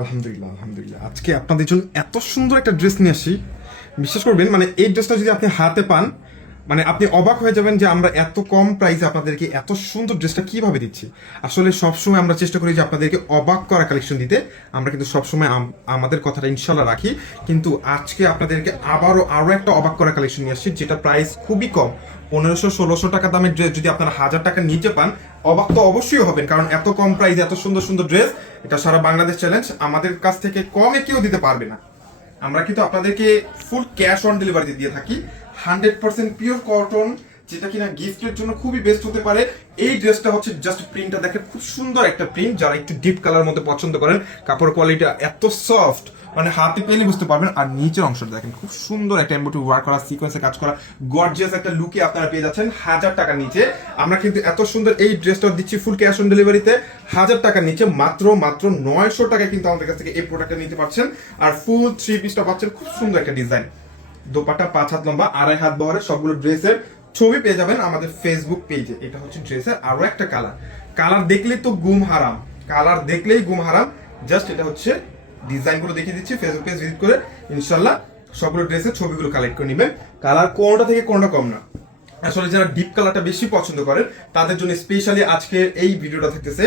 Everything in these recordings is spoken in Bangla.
আলহামদুলিল্লাহ আলহামদুলিল্লাহ। আজকে আপনাদের জন্য এত সুন্দর একটা ড্রেস নিয়ে আসি, বিশ্বাস করবেন মানে এই ড্রেসটা যদি আপনি হাতে পান মানে আপনি অবাক হয়ে যাবেন যে আমরা এত কম প্রাইসে আপনাদেরকে এত সুন্দর ড্রেসটা কিভাবে দিচ্ছি। আসলে সবসময় আমরা চেষ্টা করি যে আপনাদেরকে অবাক করা কালেকশন দিতে, আমরা কিন্তু সবসময় আমাদের কথাটা ইনশাল্লাহ রাখি। কিন্তু আজকে আপনাদেরকে আরও একটা অবাক করা কালেকশন নিয়ে আসছি, যেটা প্রাইস খুবই কম, 1500-1600 টাকা দামের ড্রেস যদি আপনারা 1000 টাকার নিচে পান, অবাক তো অবশ্যই হবেন, কারণ এত কম প্রাইসে এত সুন্দর সুন্দর ড্রেস, এটা সারা বাংলাদেশ চ্যালেঞ্জ, আমাদের কাছ থেকে কমে কেউ দিতে পারবে না। আমরা কিন্তু আপনাদেরকে ফুল ক্যাশ অন ডেলিভারি দিয়ে থাকি, 100% পিওর কটন, যেটা কিনা গিফটের জন্য খুবই বেস্ট হতে পারে। এই ড্রেসটা হচ্ছে জাস্ট প্রিন্টটা দেখেন, খুব সুন্দর একটা প্রিন্ট, যারা একটু ডিপ কালার মধ্যে পছন্দ করেন, কাপড় কোয়ালিটি এত সফট, মানে হাতে পেলে বুঝতে পারবেন। আর নিচের অংশটা দেখেন, খুব সুন্দর একটা এমব্রয়ডারি ওয়ার্ক করা, সিকোয়েন্সে কাজ করা, গর্জিয়াস একটা লুকে আপনারা পেয়ে যাচ্ছেন 1000 টাকার নিচে। আমরা কিন্তু এত সুন্দর এই ড্রেসটা দিচ্ছি ফুল ক্যাশ অন ডেলিভারিতে 1000 টাকার নিচে, মাত্র 900 টাকায় কিন্তু আমাদের কাছ থেকে এই প্রোডাক্টটা নিতে পারছেন। আর ফুল 3 পিসটা পাচ্ছেন, খুব সুন্দর একটা ডিজাইন, দোপাট্টা 5 হাত লম্বা, 2.5 হাত বহরের, সবগুলো ড্রেসের ছবি পেয়ে যাবেন আমাদের ফেসবুক পেজে। এটা হচ্ছে ড্রেসের আরো একটা কালার দেখলেই তো গুম হারাম, কালার দেখলেই গুম হারাম। জাস্ট এটা হচ্ছে ডিজাইনগুলো দেখিয়ে দিচ্ছি, ফেসবুক পেজ ভিজিট করে ইনশাল্লাহ সবগুলো ড্রেসের ছবিগুলো কালেক্ট করে নেবেন। কালার কোনটা থেকে কোনটা কম না, আসলে যারা ডিপ কালারটা বেশি পছন্দ করেন তাদের জন্য স্পেশালি আজকের এই ভিডিওটা থাকতেছে।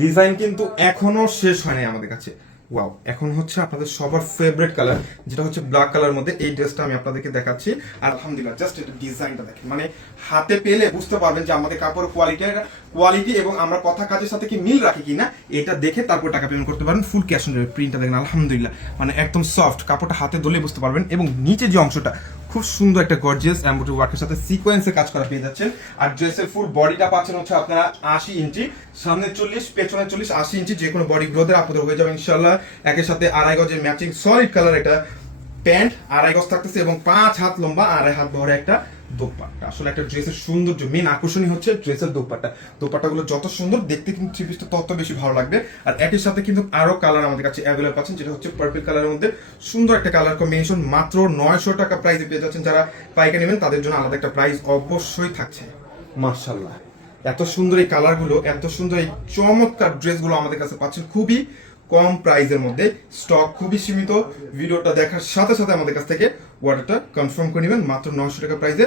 ডিজাইন কিন্তু এখনো শেষ হয়নি আমাদের কাছে। ওয়াও, এখন হচ্ছে আপনাদের সবার ফেভারিট কালার, যেটা হচ্ছে ব্ল্যাক কালার মধ্যে এই ড্রেসটা আমি আপনাদেরকে দেখাচ্ছি। আর আলহামদুলিল্লাহ জাস্ট এটা ডিজাইনটা দেখেন, মানে হাতে পেলে বুঝতে পারবেন যে আমাদের কাপড় কোয়ালিটি এবং আমরা কথা কাজের সাথে কি মিল রাখি কিনা, এটা দেখে তারপর টাকা পেমেন্ট করতে পারেন। ফুল ক্যাশ অন ডেলিভারি, প্রিন্টটা দেখেন আলহামদুলিল্লাহ, মানে একদম সফট, কাপড়টা হাতে ধরলে বুঝতে পারবেন। এবং নিচে যে অংশটা খুব সুন্দর একটা গর্জিয়াস এমব্রয়ডারি ওয়ার্কের সাথে সিকোয়েন্সে কাজ করা পেয়ে যাচ্ছেন। আর ড্রেসের ফুল বডিটা পাচ্ছেন হচ্ছে আপনারা 80 ইঞ্চি, সামনে 40, পেছনে 40, 80 ইঞ্চি, যে কোনো বডি গ্রোথের আপনাদের হয়ে যাবে ইনশাল্লাহ। একের সাথে 2.5 গজের ম্যাচিং সলিড কালার একটা প্যান্ট, 2.5 গজ থাকতেছে, এবং 5 হাত লম্বা 2.5 হাত বহরে একটা দোপাট্টা। আসলে একটা ড্রেসের সৌন্দর্য, মেন আকর্ষণই হচ্ছে ড্রেসের দোপাট্টাগুলো যত সুন্দর দেখতে, কিন্তু থ্রি পিসটা তত বেশি ভালো লাগবে। আর একই সাথে কিন্তু আরো কালার আমাদের কাছে অ্যাভেলেবল পাচ্ছেন, যেটা হচ্ছে পার্পল কালারের মধ্যে সুন্দর একটা কালার কম্বিনেশন, মাত্র 900 টাকা প্রাইসে পেয়ে যাচ্ছেন। যারা পাইকারি নেবেন তাদের জন্য আলাদা একটা প্রাইস অবশ্যই থাকছে। মাশাআল্লাহ, এত সুন্দর এই কালারগুলো, এত সুন্দর এই চমৎকার ড্রেসগুলো আমাদের কাছে পাচ্ছেন খুবই কম প্রাইসের মধ্যে, স্টক খুবই সীমিত। ভিডিওটা দেখার সাথে সাথে আমাদের কাছ থেকে অর্ডারটা কনফার্ম করে নেবেন মাত্র 900 টাকা প্রাইসে।